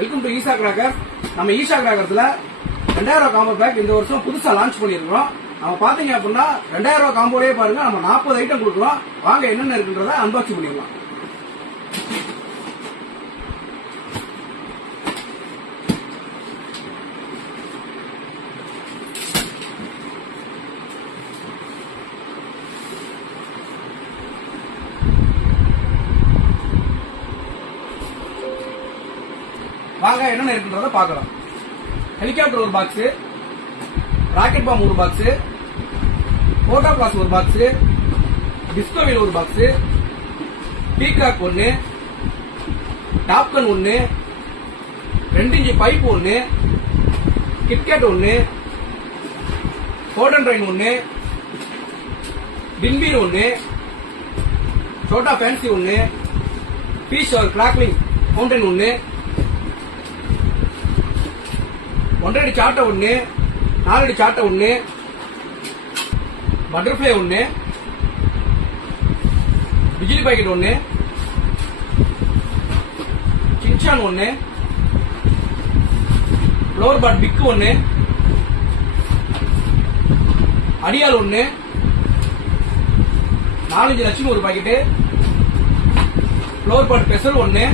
Welcome to Isha cracker. நம்ம ஈஷா கிராக்கர்ல 2000 ரூபாய் combo back இந்த வருஷம் புதுசா லான்ச் பண்ணிருக்கோம். நம்ம பாத்தீங்க அப்படின்னா 2000 ரூபாய் காம்போலே பாருங்க, நம்ம 40 ஐட்டம் கொடுக்கலாம். வாங்க என்னென்ன இருக்குன்றத அன்பாக்சிங் பண்ணிடலாம். வாங்க என்னென்ன இருக்குன்றத பாக்கலாம். ஹெலிகாப்டர் ஒரு பாக்ஸ், ராக்கெட் பாம் ஒரு பாக்ஸ், போட்டோ பிளாஸ் ஒரு பாக்ஸ், டிஸ்கோவில் ஒரு box, peacock 1, top gun 1, 2 inch pipe 1, KitKat 1, golden train 1, பின்பீர் 1, சோட்டா ஃபேன்சி 1, பீஸ் ஒரு கிராக்லிங் ஃபவுண்டன் 1, 1.5 அடி சாட்டை 1, 4 அடி சாட்டை 1, பட்டர்ஃபிளை 1, பிஜிலி packet 1, Shinchan 1, flower pot big 1, அடியால் 1, 4 லட்சுமி ஒரு packet, flower pot special 1,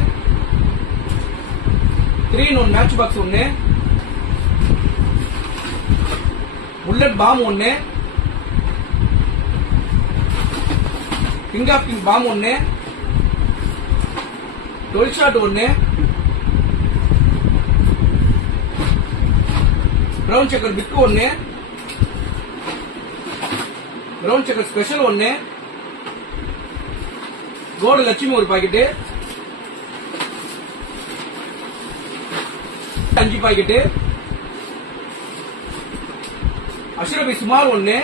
3-in-1 match box 1, bullet bomb 1, பிங்கா pink bomb 1, 12 shot 1, brown sugar big 1, brown sugar special 1, gold Lakshmi ஒரு பாக்கெட், 5 பாக்கெட், அஷ்ரபி சுமார் 1,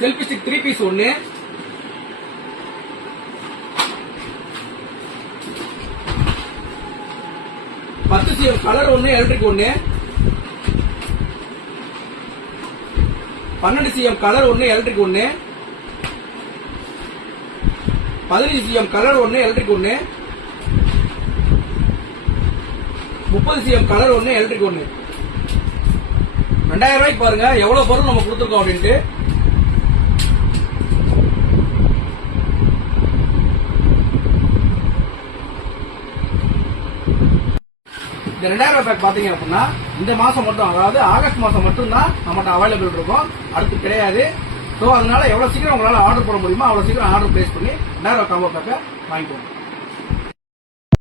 selfie stick 3 piece 1, cm colour 1, electric 1, 12 cm colour 1, electric 1, 15 cm colour 1, electric 1, 30 cm colour 1, electric 1. 2000 ரூபாய்க்கு பாருங்க எவ்வளவு பொருள் நம்ம கொடுத்துருக்கோம் அப்படின்ட்டு. இந்த 2000 ரூபாய் பேக் பாத்தீங்க அப்படின்னா இந்த மாசம் மட்டும், அதாவது ஆகஸ்ட் மாசம் மட்டும் தான் நம்மகிட்ட அவைலபிள் இருக்கும், அடுத்து கிடையாது. சோ அதனால எவ்வளவு சீக்கிரம் உங்களால ஆர்டர் போட முடியுமோ அவ்வளவு சீக்கிரம் ஆர்டர் பிளேஸ் பண்ணி 2000 ரூபாய் காம்போ பேக்கை வாங்கிக்கோங்க.